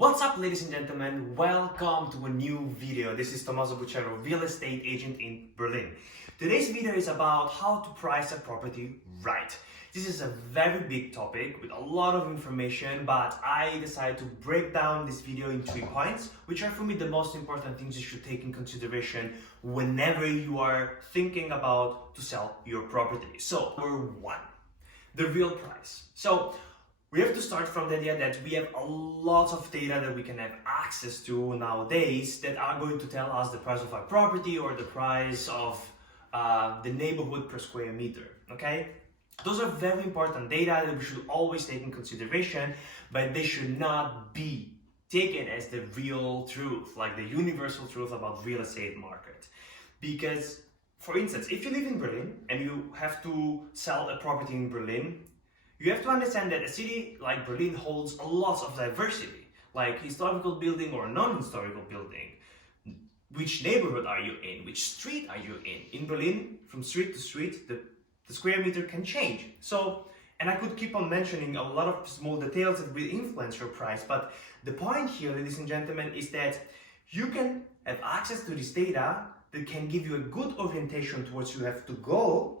What's up, ladies and gentlemen? Welcome to a new video. This is Tommaso Bucero, real estate agent in Berlin. Today's video is about how to price a property right. This is a very big topic with a lot of information, but I decided to break down this video in 3 points, which are for me the most important things you should take in consideration whenever you are thinking about to sell your property. So, number 1, the real price. So, we have to start from the idea that we have a lot of data that we can have access to nowadays that are going to tell us the price of our property or the price of the neighborhood per square meter, okay? Those are very important data that we should always take in consideration, but they should not be taken as the real truth, like the universal truth about real estate market. Because, for instance, if you live in Berlin and you have to sell a property in Berlin, you have to understand that a city like Berlin holds a lot of diversity, like historical building or non-historical building. Which neighborhood are you in? Which street are you in? In Berlin, from street to street, the square meter can change. So, and I could keep on mentioning a lot of small details that will influence your price, but the point here, ladies and gentlemen, is that you can have access to this data that can give you a good orientation towards where you have to go,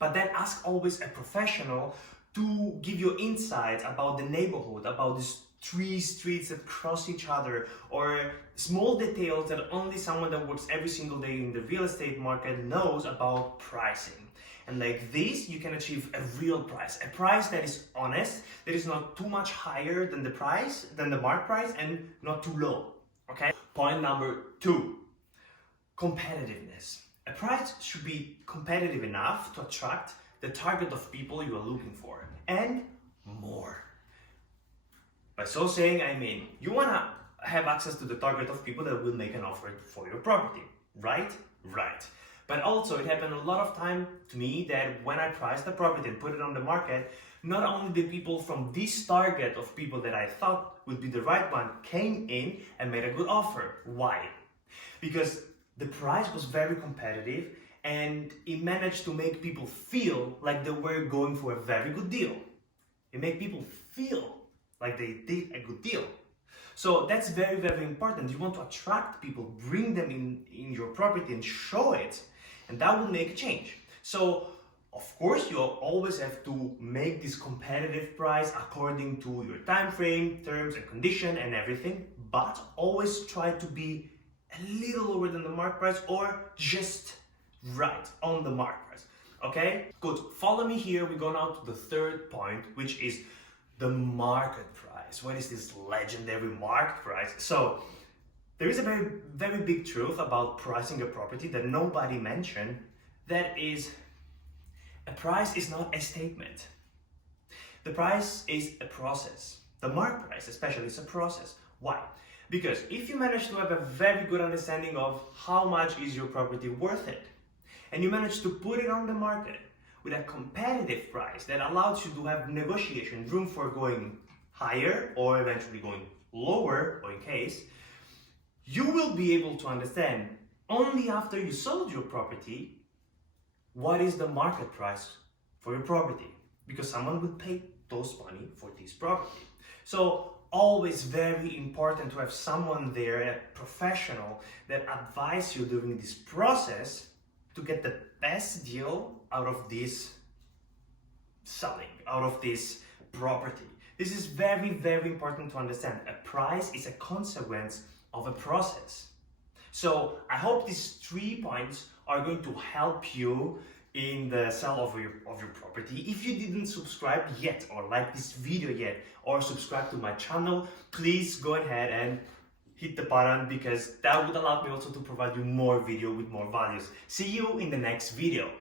but then ask always a professional to give you insights about the neighborhood, about these 3 streets that cross each other, or small details that only someone that works every single day in the real estate market knows about pricing. And like this, you can achieve a real price, a price that is honest, that is not too much higher than the market price, and not too low, okay? Point number 2, competitiveness. A price should be competitive enough to attract the target of people you are looking for, and more. By so saying, I mean, you want to have access to the target of people that will make an offer for your property, right? Right. But also, it happened a lot of time to me that when I priced the property and put it on the market, not only the people from this target of people that I thought would be the right one came in and made a good offer. Why? Because the price was very competitive, and it managed to make people feel like they were going for a very good deal. It made people feel like they did a good deal. So that's very, very important. You want to attract people, bring them in your property and show it, and that will make a change. So, of course, you always have to make this competitive price according to your time frame, terms and condition and everything, but always try to be a little lower than the market price or just right on the market price. Okay, good. Follow me here. We go now to the 3rd point, which is the market price. What is this legendary market price? So there is a very, very big truth about pricing a property that nobody mentioned. That is, a price is not a statement. The price is a process. The market price, especially, is a process. Why? Because if you manage to have a very good understanding of how much is your property worth it, and you manage to put it on the market with a competitive price that allows you to have negotiation room for going higher or eventually going lower, or in case, you will be able to understand only after you sold your property what is the market price for your property, because someone will pay those money for this property. So always very important to have someone there, a professional, that advise you during this process to get the best deal out of this selling, out of this property. This is very, very important to understand. A price is a consequence of a process. So I hope these 3 points are going to help you in the sale of your property. If you didn't subscribe yet, or like this video yet, or subscribe to my channel, please go ahead and hit the button, because that would allow me also to provide you more video with more values. See you in the next video.